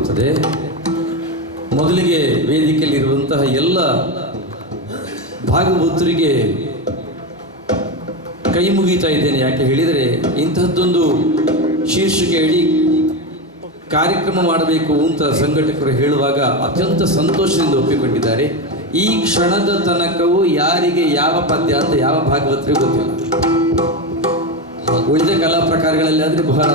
ಮಾಡಿಕೊಡುತ್ತದೆ. ಮೊದಲಿಗೆ ವೇದಿಕೆಯಲ್ಲಿರುವಂತಹ ಎಲ್ಲ ಭಾಗವತರಿಗೆ ಕೈ ಮುಗಿತಾ ಇದ್ದೇನೆ. ಯಾಕೆ ಹೇಳಿದರೆ, ಇಂತಹದ್ದೊಂದು ಶೀರ್ಷಿಕೆ ಇಡೀ ಕಾರ್ಯಕ್ರಮ ಮಾಡಬೇಕು ಅಂತ ಸಂಘಟಕರು ಹೇಳುವಾಗ ಅತ್ಯಂತ ಸಂತೋಷದಿಂದ ಒಪ್ಪಿಕೊಂಡಿದ್ದಾರೆ. ಈ ಕ್ಷಣದ ತನಕವೂ ಯಾರಿಗೆ ಯಾವ ಪದ್ಯ ಅಂತ ಯಾವ ಭಾಗವತರಿಗೂ ಗೊತ್ತಿಲ್ಲ. ಉಳಿದ ಕಲಾ ಪ್ರಕಾರಗಳಲ್ಲಿ ಆದರೆ ಬಹಳ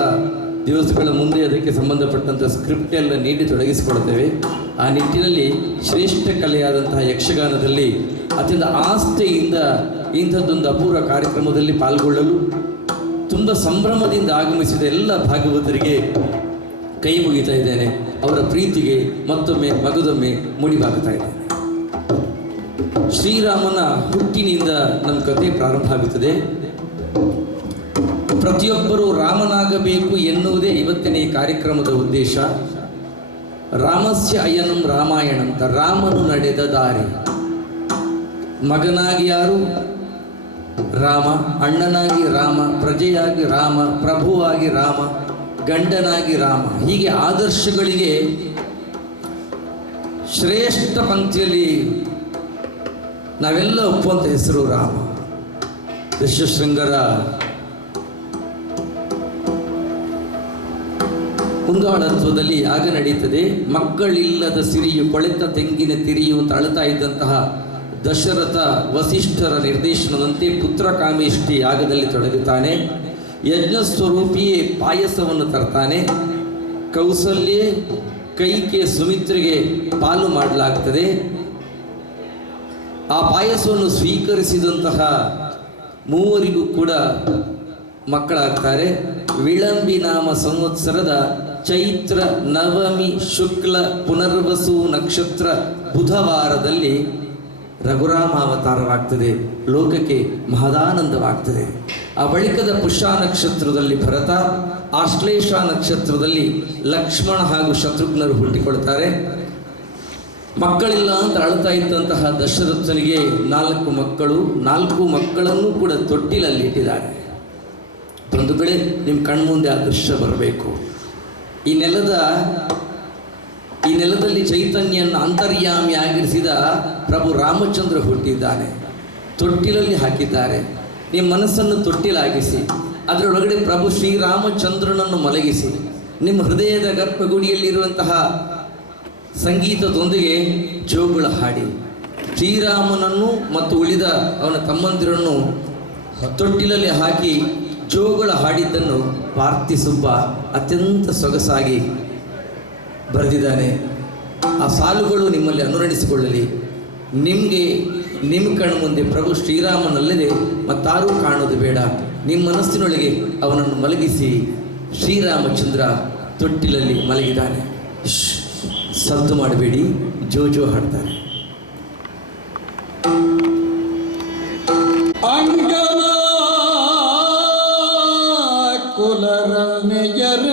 ದಿವಸಗಳ ಮುಂದೆ ಅದಕ್ಕೆ ಸಂಬಂಧಪಟ್ಟಂಥ ಸ್ಕ್ರಿಪ್ಟ್ ಎಲ್ಲ ನೀಡಿ ತೊಡಗಿಸಿಕೊಳ್ತೇವೆ. ಆ ನಿಟ್ಟಿನಲ್ಲಿ ಶ್ರೇಷ್ಠ ಕಲೆಯಾದಂತಹ ಯಕ್ಷಗಾನದಲ್ಲಿ ಅತ್ಯಂತ ಆಸ್ಥೆಯಿಂದ ಇಂಥದ್ದೊಂದು ಅಪೂರ್ವ ಕಾರ್ಯಕ್ರಮದಲ್ಲಿ ಪಾಲ್ಗೊಳ್ಳಲು ತುಂಬ ಸಂಭ್ರಮದಿಂದ ಆಗಮಿಸಿದ ಎಲ್ಲ ಭಾಗವತರಿಗೆ ಕೈ ಮುಗಿತಾ ಇದ್ದೇನೆ. ಅವರ ಪ್ರೀತಿಗೆ ಮತ್ತೊಮ್ಮೆ ಮಗದೊಮ್ಮೆ ಮುಡಿಬಾಗ್ತಾ ಇದ್ದೇನೆ. ಶ್ರೀರಾಮನ ಹುಟ್ಟಿನಿಂದ ನಮ್ಮ ಕಥೆ ಪ್ರಾರಂಭ ಆಗುತ್ತದೆ. ಪ್ರತಿಯೊಬ್ಬರೂ ರಾಮನಾಗಬೇಕು ಎನ್ನುವುದೇ ಇವತ್ತಿನ ಈ ಕಾರ್ಯಕ್ರಮದ ಉದ್ದೇಶ. ರಾಮಸ್ಯ ಅಯನಂ ರಾಮಾಯಣ ಅಂತ, ರಾಮನು ನಡೆದ ದಾರಿ. ಮಗನಾಗಿ ಯಾರು? ರಾಮ. ಅಣ್ಣನಾಗಿ ರಾಮ, ಪ್ರಜೆಯಾಗಿ ರಾಮ, ಪ್ರಭುವಾಗಿ ರಾಮ, ಗಂಡನಾಗಿ ರಾಮ. ಹೀಗೆ ಆದರ್ಶಗಳಿಗೆ ಶ್ರೇಷ್ಠ ಪಂಕ್ತಿಯಲ್ಲಿ ನಾವೆಲ್ಲ ಒಪ್ಪುವಂಥ ಹೆಸರು ರಾಮ. ಋಷ್ಯಶೃಂಗರ ಕುಂದಾಳತ್ವದಲ್ಲಿ ಯಾಗ ನಡೀತದೆ. ಮಕ್ಕಳಿಲ್ಲದ ಸಿರಿಯು ಕೊಳೆತ ತೆಂಗಿನ ತಿರಿಯು ತಳ್ತಾ ಇದ್ದಂತಹ ದಶರಥ ವಸಿಷ್ಠರ ನಿರ್ದೇಶನದಂತೆ ಪುತ್ರಕಾಮೇಷ್ಟಿ ಯಾಗದಲ್ಲಿ ತೊಡಗುತ್ತಾನೆ. ಯಜ್ಞ ಸ್ವರೂಪಿಯೇ ಪಾಯಸವನ್ನು ತರ್ತಾನೆ. ಕೌಸಲ್ಯೆ ಕೈಕೆ ಸುಮಿತ್ರೆಗೆ ಪಾಲು ಮಾಡಲಾಗ್ತದೆ. ಆ ಪಾಯಸವನ್ನು ಸ್ವೀಕರಿಸಿದಂತಹ ಮೂವರಿಗೂ ಕೂಡ ಮಕ್ಕಳಾಗ್ತಾರೆ. ವಿಳಂಬಿ ನಾಮ ಸಂವತ್ಸರದ ಚೈತ್ರ ನವಮಿ ಶುಕ್ಲ ಪುನರ್ವಸು ನಕ್ಷತ್ರ ಬುಧವಾರದಲ್ಲಿ ರಘುರಾಮಾವತಾರವಾಗ್ತದೆ. ಲೋಕಕ್ಕೆ ಮಹದಾನಂದವಾಗ್ತದೆ. ಆ ಬಳಿಕದ ಪುಷ್ಯ ನಕ್ಷತ್ರದಲ್ಲಿ ಭರತ, ಆಶ್ಲೇಷ ನಕ್ಷತ್ರದಲ್ಲಿ ಲಕ್ಷ್ಮಣ ಹಾಗೂ ಶತ್ರುಘ್ನರು ಹುಟ್ಟಿಕೊಳ್ತಾರೆ. ಮಕ್ಕಳಿಲ್ಲ ಅಂತ ಅಳ್ತಾ ಇದ್ದಂತಹ ದಶರಥನಿಗೆ 4 ಮಕ್ಕಳು. 4 ಮಕ್ಕಳನ್ನು ಕೂಡ ತೊಟ್ಟಿಲಲ್ಲಿ ಇಟ್ಟಿದ್ದಾರೆ. ಬಂಧುಗಳೇ, ನಿಮ್ಮ ಕಣ್ಮುಂದೆ ಆ ದೃಶ್ಯ ಬರಬೇಕು. ಈ ನೆಲದಲ್ಲಿ ಚೈತನ್ಯನ ಅಂತರ್ಯಾಮಿ ಆಗಿರಿಸಿದ ಪ್ರಭು ರಾಮಚಂದ್ರ ಹುಟ್ಟಿದ್ದಾನೆ. ತೊಟ್ಟಿಲಲ್ಲಿ ಹಾಕಿದ್ದಾರೆ. ನಿಮ್ಮ ಮನಸ್ಸನ್ನು ತೊಟ್ಟಿಲಾಗಿಸಿ ಅದರೊಳಗಡೆ ಪ್ರಭು ಶ್ರೀರಾಮಚಂದ್ರನನ್ನು ಮಲಗಿಸಿ ನಿಮ್ಮ ಹೃದಯದ ಗರ್ಭಗುಡಿಯಲ್ಲಿರುವಂತಹ ಸಂಗೀತದೊಂದಿಗೆ ಜೋಗುಳ ಹಾಡಿ ಶ್ರೀರಾಮನನ್ನು ಮತ್ತು ಉಳಿದ ಅವನ ತಮ್ಮಂದಿರನ್ನು ತೊಟ್ಟಿಲಲ್ಲಿ ಹಾಕಿ ಜೋಗುಳ ಹಾಡಿದ್ದನ್ನು ಪಾರ್ಥಿಸುಬ್ಬ ಅತ್ಯಂತ ಸೊಗಸಾಗಿ ಬರೆದಿದ್ದಾನೆ. ಆ ಸಾಲುಗಳು ನಿಮ್ಮಲ್ಲಿ ಅನುರಣಿಸಿಕೊಳ್ಳಲಿ. ನಿಮ್ಮ ಕಣ್ಣು ಮುಂದೆ ಪ್ರಭು ಶ್ರೀರಾಮನಲ್ಲದೆ ಮತ್ತಾರೂ ಕಾಣೋದು ಬೇಡ. ನಿಮ್ಮ ಮನಸ್ಸಿನೊಳಗೆ ಅವನನ್ನು ಮಲಗಿಸಿ ಶ್ರೀರಾಮಚಂದ್ರ ತೊಟ್ಟಿಲಲ್ಲಿ ಮಲಗಿದ್ದಾನೆ. ಸದ್ದು ಮಾಡಬೇಡಿ, ಜೋಜೋ ಹಾಡ್ತಾರೆ. ಅಂಗನ ಕುಲರನೆಯರೆಲ್ಲ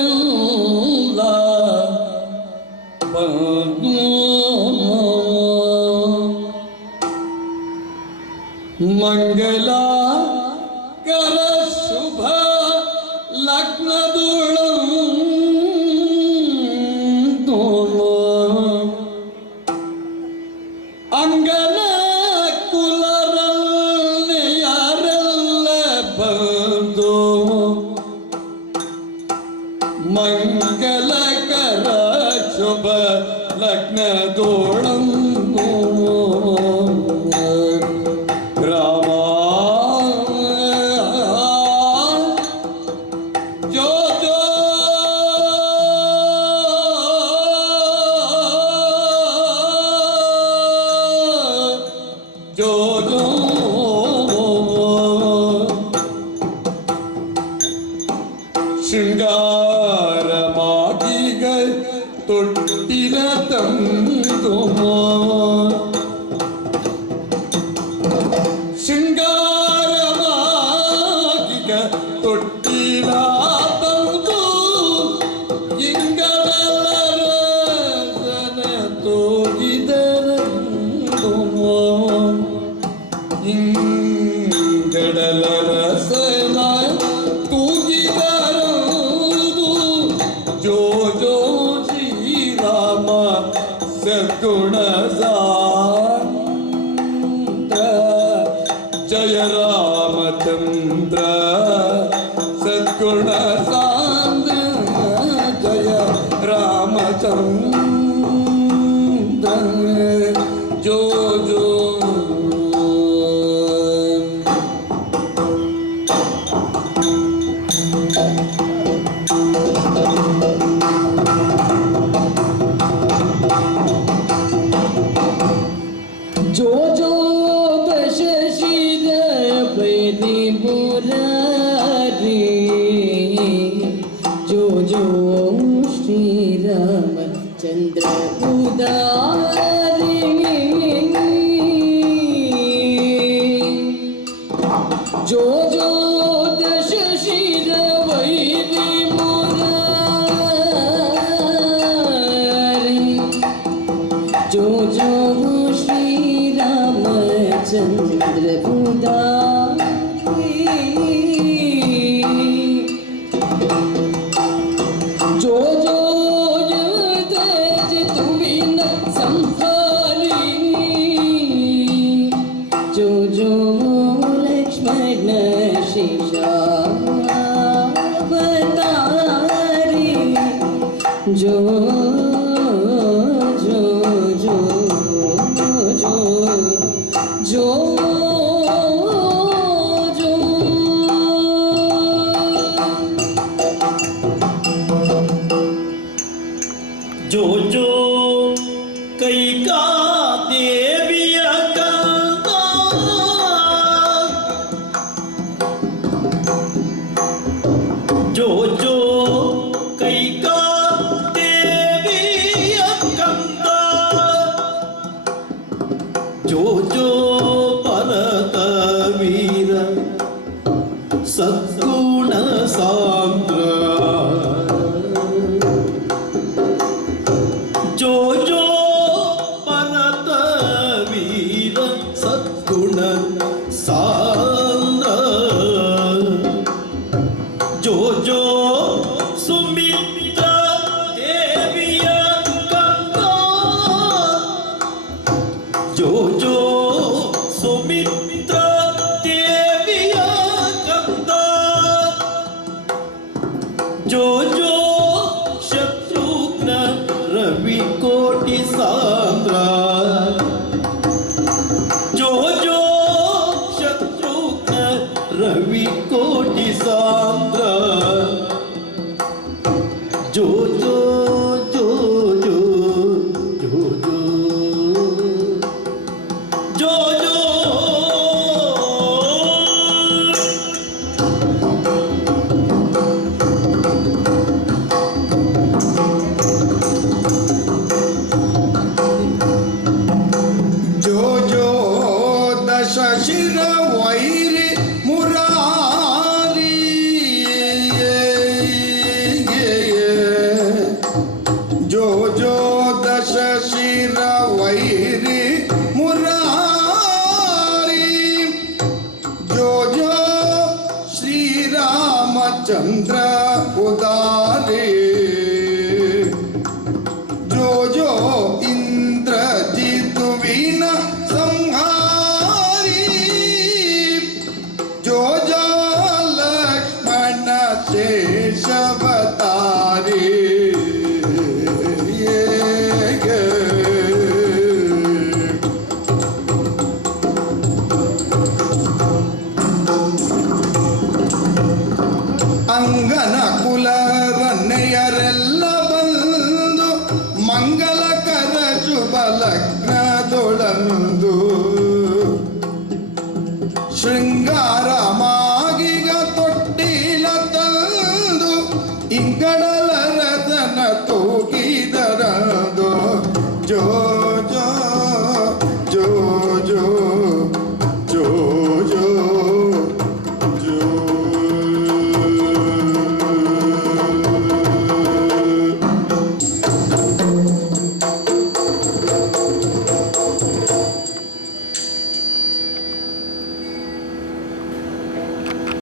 ಮಂಗಲಕರ ಶುಭ ಲಗ್ನದೊಳು ಅಂಗನ ಕುಲರನೆಯರೆಲ್ಲ ಬಂದು ಮಂಗಲಕರ ಶುಭ ಲಗ್ನದೊಳಂದು ರಾಮ ಜೋ ಜೋ ಜೋ ಜೋ ಶೃಂಗಾರ ಮಾಗಿಗ ತೊಟ್ಟಿಲ ತಂದು ಶೃಂಗಾರ ಮಾಗಿಗ ತೊಟ್ಟಿಲ ತಂದು ಇಂಗಡಲರಸನ ತೋಗಿದರಂದು ಇಂಗಡಲರಸನ ತೂಗಿದರಂದು ಜೋ ಜೋ ಶ್ರೀರಾಮ ರಾಮ ಸದ್ಗುಣ ಸಾಂದ್ರ ಜಯ ರಾಮಚಂದ್ರ ಸದ್ಗುಣ ಸಾಂದ್ರ ಜಯ ರಾಮಚಂದ್ರ ಜೋ ಜೋ जो जो दश शिर बैरी मुरारी जो जो श्री राम चंद्र उदारी जो जो दश शिर बैरी मुरारी जो जो श्री रामचंद्र उदारी जो जो तेज तुविन संहारी जो जो लक्ष्मण शेषावतारी जो जो जो जो जो जो जो कैका देविय कंगा जो जो कैका देविय कंगा जो जो भरत वीर सद्गुण सांद्र जो जो भरत वीर सद्गुण सांद्र जो जो सुमित्रा देविय कंगा जो जो सुमित्रा देविय कंगा जो जो शत्रुघ्न रवि कोटि सांद्र जो जो शत्रुघ्न रवि कोटि सांद्र जो जो जो जो जो जो जो जो जो जो दश शिर वैरि मुरारी जो जो दश शिर वैरि मुरारी जो जो श्री रामचंद्र उदारी जो जो इंद्रजित वीन संहारी जो जो लक्ष्मण शेषावतारी ಅಂಗನ ಕುಲರನ್ನೆಯರೆಲ್ಲ ಬಂದು ಮಂಗಲಕರ ಶುಭ ಲಗ್ನದೊಳಂದು ಶೃಂಗಾರ ಮಾಗಿಗ ತೊಟ್ಟಿಲ ತಂದು ಇಂಗಡಲ ರತನ ತೋ